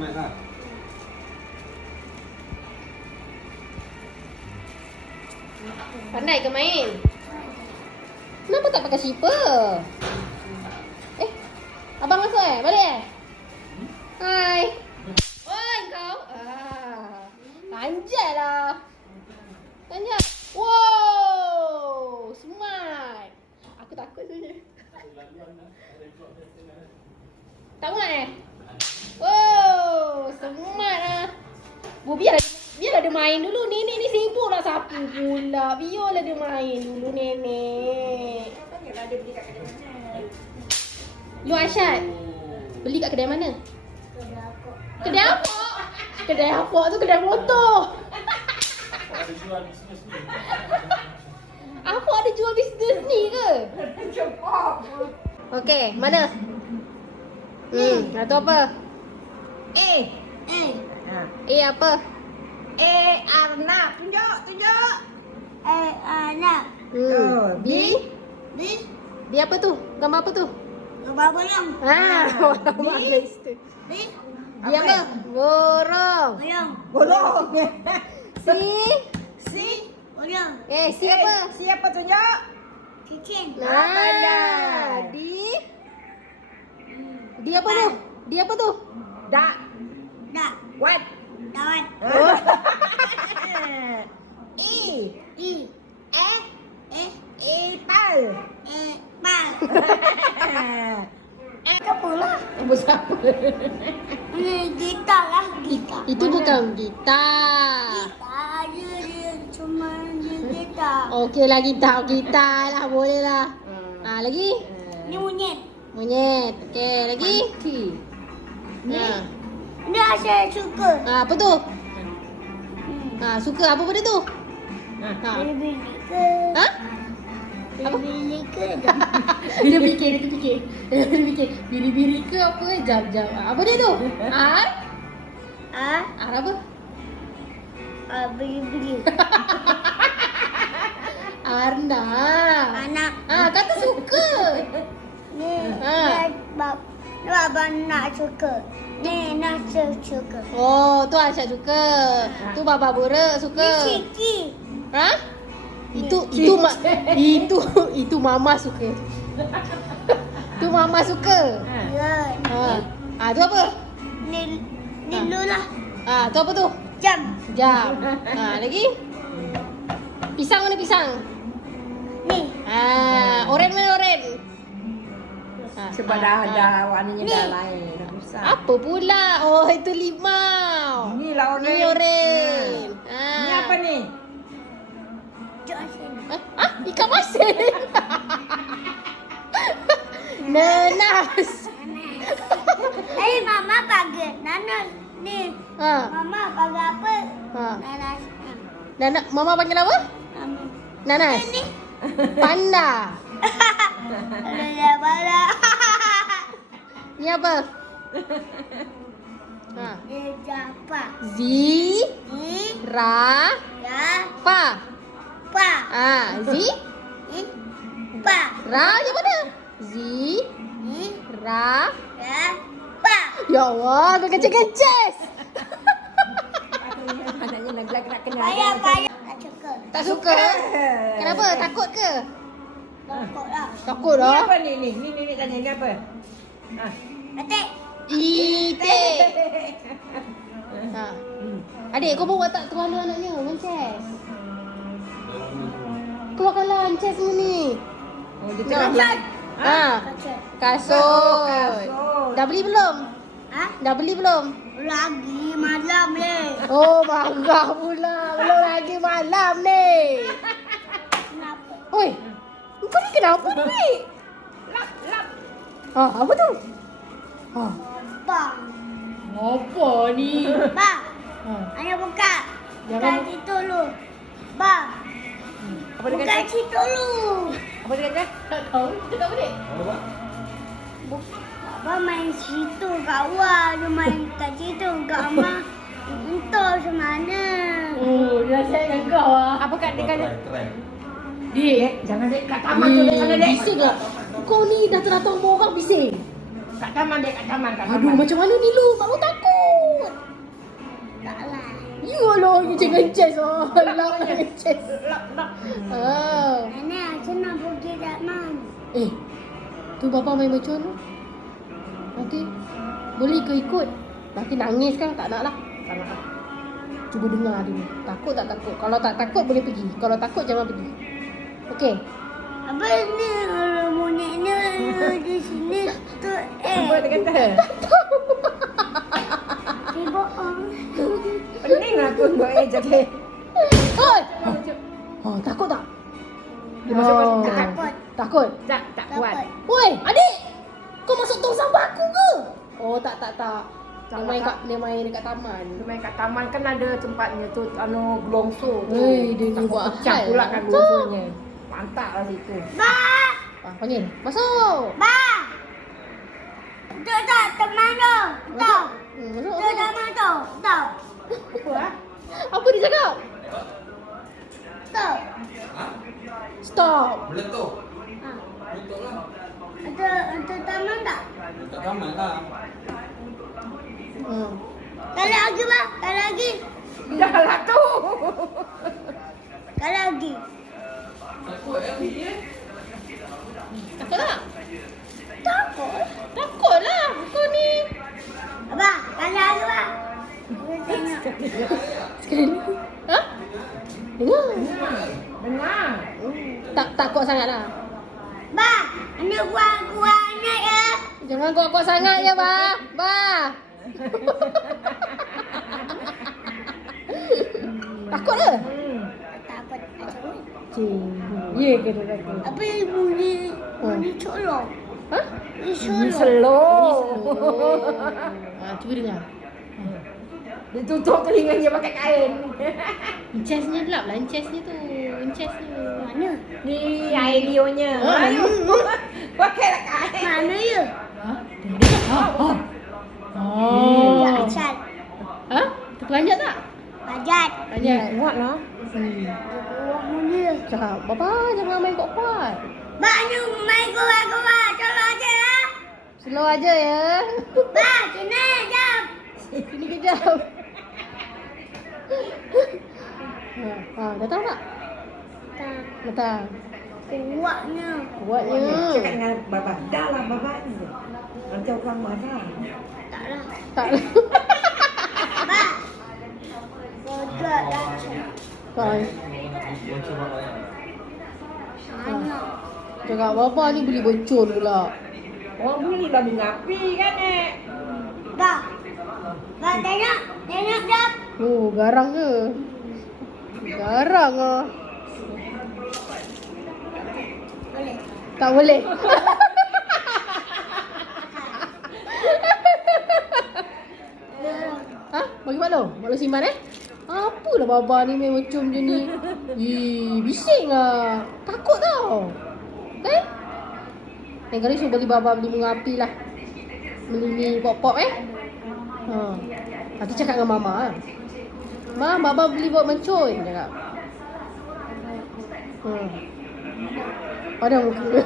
Smart lah. Pandai ke main? Kenapa tak pakai slipper? Abang masuk Balik Hai. Oi kau. Panjat lah. Panjat. Wow. Smart. Aku takut sebenarnya. Tak muat Wow. Smart lah. Biarlah dia main dulu. Nenek ni sibuk nak sapu pula. Biarlah dia main dulu nenek. Tanyalah dia beli kat kedai mana. Lu Arsyad, beli kat kedai mana? Kedai apa? Kedai apa tu? Kedai motor. Ada jual bisnes ni. Apa ada jual bisnes ni ke? Cepat. Okey, mana? Atau apa? Apa? Arnab. Tunjuk. Anak. B? B apa tu? Gambar apa tu? Gambar boyong. Warna guys tu. B. B apa? Borong. Boyong. Bolong. C? Boyong. C apa? Siapa tunjuk? Cicing. Nah, D? D apa tu? D apa tu? Dak. Dak. What? Dawat. E. I. Ipal. Bal. Kepulah. Siapa? Ini gitar lah. Gitar. Itu bukan gitar. Gitar dia cuma gitar. Okeylah gitar lah, boleh lah. Lagi? Ini monyet. Monyet. Okey, lagi? Dia saya suka. Apa tu? Suka apa benda tu? Bili ke? Apa? Bili ke? Dia fikir. Bili-bili ke apa? Jap. Apa dia tu? R apa? Bili. Arna. Anak. Kata suka. Ni. Abang nak suka. Ni nak suka. Oh, tu Arsyad suka. Tu Baba Bura suka. Ni Siti. Itu mama suka. Tu mama suka. Ya. Tu apa? Ni Lula. Tu apa tu? Jam. Lagi? Pisang mana pisang? Ni. Oren mana oren? Sebab dah warnanya dah lain. Dah besar. Apa pula? Oh, itu limau. Inilah oren. Ni oren. Ni apa ni? Ikan masin. Nenas. Mama pakai nanas. Ni. Mama pakai apa? Nanas. Mama panggil apa? Nanas. Ni. Panda. Bala. Ni apa? Dia japa. Ra. Fa. Pa. Pa. Ra je mana? Ra. Pa. Ya Allah, kau kecil-kecil. Anaknya nak gerak kena. Payah. Tak suka. Tak suka? Kenapa? Takut ke? Takut lah. Takut Ni lah. apa ni? Ni tanya ni apa? Atik. Itik. Adik, kau bawa tak tuan anaknya? Mances. Keluarkanlah Mances semua ni. Oh, dia tengah live. Kasut. Dah beli belum? Dah beli belum? Lagi malam ni. Oh, marah pula. Belum lagi malam ni. Kenapa? Oi, kau ni kenapa ni? Apa tu? Bang. Apa ni? Bang. Ayah buka. Buka situ dulu. Bang. Apa dia Buka kata? situ dulu. Apa dia kata? Tak tahu. Dia tak boleh. Abang main situ kat luar. Dia main kat situ kat rumah. Entah macam mana. Oh, dia nasihat dengan kau lah. Apa kat dia kata? Dik, Jangan dek kat taman tu dek sana dek. bising lah. Kau ni dah datang rumah orang bising. Kat taman dia, kat taman. Aduh, macam mana ni Lu? Mak Lu takut. Taklah. Ya lah, you jangan chest oh. Lap jangan chest. Ah. Nenek, aku nak pergi taman. Tu bapa main macam mana? Nanti boleh ke ikut? Nanti nangis kan? Tak nak lah. Tak nak lah. Cuba dengar dulu. Takut tak takut? Kalau tak takut boleh pergi. Kalau takut jangan pergi. Okey. Apa ni orang monyet ni di sini tu Apa dia kata? Tiba Pening lah aku buat jadi. Oi. Oh, takut tak? Dia masuk Oh. takut. Takut. Tak kuat. Woi, adik. Kau masuk tong sampah aku ke? Oh, tak. Dia main dekat taman. Dia main kat taman kan ada tempatnya tu gelongso tu. Hei, dia ni buat pecah hal. pula kan gelongsonya. Mantap lah situ. Ba, Panggil. Masuk. ba. Tu tak teman tu. Tahu. Masuk. Tu teman tu. Tahu. Apa lah? Apa dia cakap? Tahu. Stop. Meletup. Ha. Meletup lah. Ada taman tak? Tak taman lah. Kalau lagi ba, kalau lagi. Dah lah tu. Kalau lagi. Takut ni. Takut tak? Takut. Takut lah. Kau ni. Ba, kalau lagi ba. Kita tengok. Sekali ni. Ha? Dengar. Dengar. Takut sangat lah. Ba, anak kuat-kuat anak ya. Jangan kuat-kuat sangat ya, Ba. Ba. Takut ke? Takut macam ni. Ya ke tu takut? Apa yang bunyi colok? Ha? Bunyi Ini colok. slow. Cuba dengar. Dia tutup telinganya pakai kain. Chestnya gelap lah. Chestnya tu. Chestnya. Mana? Ni air lionya. Ayo. Pakailah kain. Mana ya? Ha? Oh. Oh. Ya, Acat. Ha? Terpelanjat tak? Pajat. Pelanjat. Kuat lah. Kuat bunyi. Cakap, Bapa jangan main kuat-kuat. Ba, ni main kuat-kuat. Colok aja ya. Slow aja ya. Ba, sini jap. Sini kejap. Datang tak? Tak. Datang. Kuatnya. Kuatnya. Cakap dengan babak. Dah lah babak ni. Nanti orang marah. Taklah. Tak. Ba. Bodoh lah. Tak. Mana? Cakap Bapa ni beli bocor pula. Orang beli lah bunga api kan Ba. Ba, tengok. Tengok jap. Oh, garang ke? Garang ah. Boleh. Tak boleh. Ha? Bagi Mak Long? Mak Long simpan Apalah Baba ni main macam je ni. Bising lah. Takut tau. Kan? Lain kali suruh bagi Baba beli bunga api lah. Beli pop-pop Nanti cakap dengan Mama Ma, Baba beli buat mencun. Cakap. Ada muka.